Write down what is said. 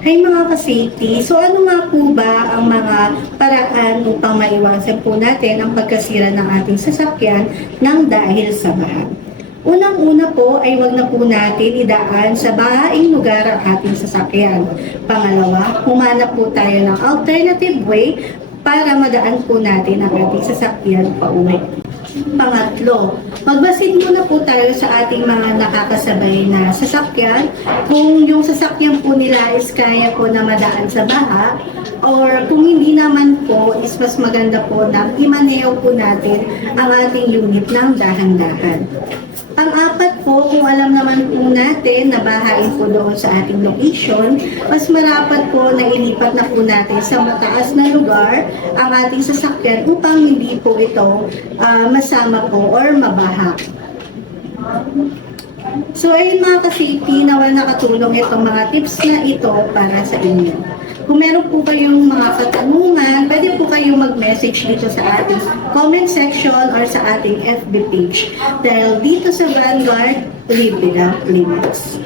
Hay mga ka-safety, so ano nga po ba ang mga paraan upang maiwasan po natin ang pagkasira ng ating sasakyan ng dahil sa baha? Unang-una po ay wag na po natin idaan sa bahaing lugar ang ating sasakyan. Pangalawa, humanap po tayo ng alternative way para madaan po natin ang ating sasakyan pauwi. Pangatlo, magbasid muna po tayo sa ating mga nakakasabay na sasakyan. Kung yung sasakyan po nila is kaya po na madaan sa baha, or kung hindi naman po, is mas maganda po na imaneho po natin ang ating unit ng dahan-dahan. Ang-apat po, kung alam naman po natin na bahain po doon sa ating location, mas marapat po na ilipat na po natin sa mataas na lugar ang ating sasakyan upang hindi po ito masama po or mabaha. So ayun mga ka-safety, nawal nakatulong itong mga tips na ito para sa inyo. Kung meron po kayong mga katanungan, pwede po kayong mag-message dito sa ating comment section or sa ating FB page. Dahil dito sa Vanguard, live without limits.